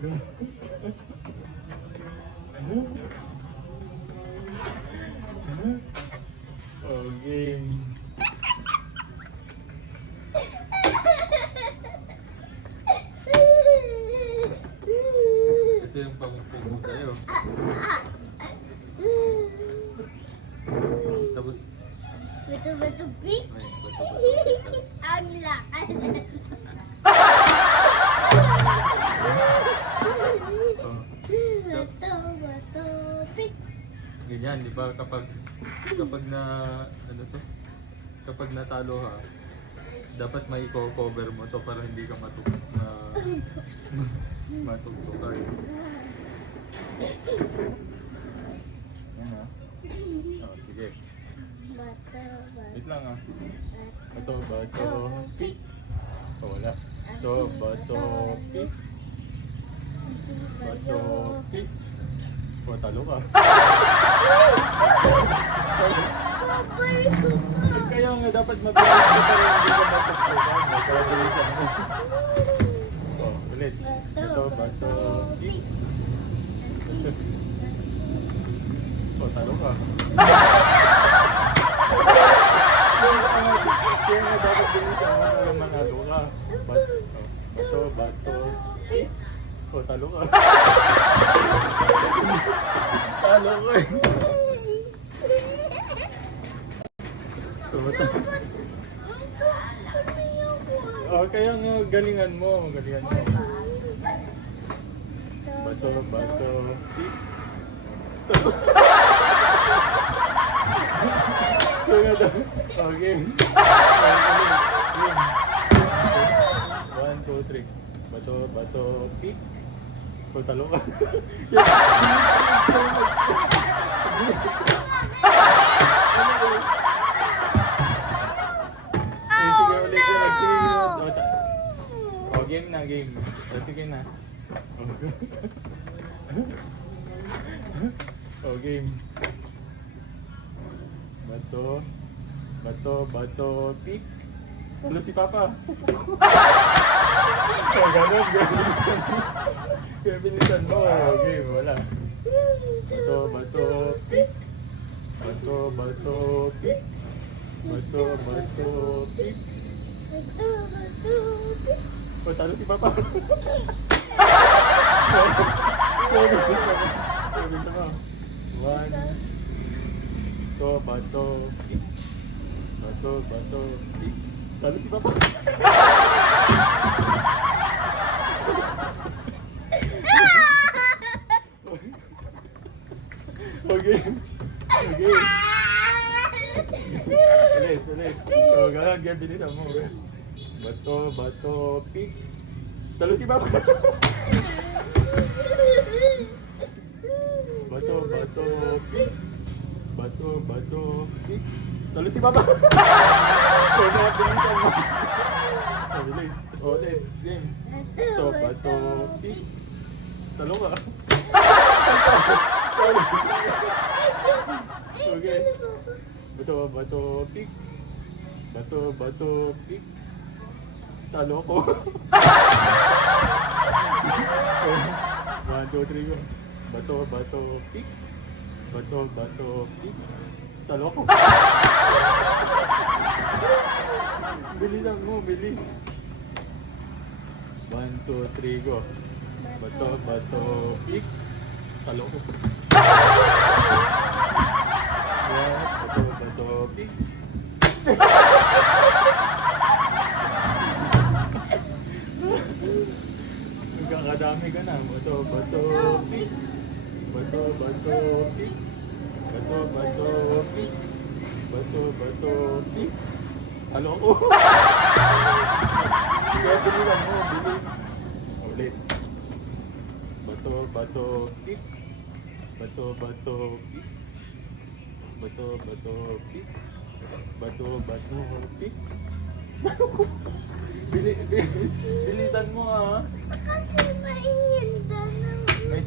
Okay. Ito yung pamupog mo sa'yo. Tapos, Bato-bato pig. may bato-bato. Ang lakas. Oh, Bato-bato pig. ganyan, di ba? Kapag na, ano to? Kapag natalo ka, dapat may cover mo to para hindi ka matugtog. Yan ha. Oh, sige. Bato-bato Wait lang ha. Bato, bato, pig. oh, wala. Bato, bato, pig. Bato, pig. Oh, talo ka. Cover ko pa. Kaya nga dapat mabilis ka para hindi ka matugtugan. Para bilisan mo. Oh, ulit. Bato, bato, pig. Oh, talo ka. Kaya nga dapat bilisan mo para manalo ka. Bato, bato, pig. Oh, talo ka. Talo ka eh. Bato. Oh, kaya nga galingan mo. Galingan mo. Bato, bato, pig. Kaya nga daw. Oh, game. Game. 1, 2, 3. Bato, bato, pig. Oh, talo ka. Sige, ulit yun. Sige, oh, game na, game. Oh, sige na. Oh, game. Bato. Bato, bato, pig. Talo si Papa. Oh, ganun, bilisan mo. Kaya bilisan mo. Oh, game, wala. Bato, bato, pig. Bato, bato, pig. Bato, bato, pig. Bato-bato pig. Oh, talo si Papa. Bilisan mo. 1. Bato, bato, pig. Bato, bato, pig. Talo si Papa. Okay. Okay. Ulit. So, ganun, ganun, bilisan mo. Bato, bato, pig. Talo si Papa. Bato, bato, pig. Bato, bato, pig. Talo si Papa. So, ganun, bilisan mo. Oh, bilis. Ulit. Game. Bato, bato, pig. Talo ka. Okay. Bato, bato, pig. Bato, bato, pig. Talo ko. 1, 2, 3, go. Bato, bato, pig. Bato, bato, pig. Talo ko. Bilisan mo, bilis. 1, 2, 3, go. Bato, bato, pig. Talo ko. Bato, bato, pig. Nagkakadami ka na. Bato, bato, pig. Bato, bato, pig. Bato, bato, pig. Bato, bato, pig. Talo ko. Kaya bilisan mo, bilis. Ulit. Bato, bato, pig. Bato, bato, pig. Bato, bato, pig. Bato, bato, pig. Bilisan mo ah. Kasi mainit na naman. May...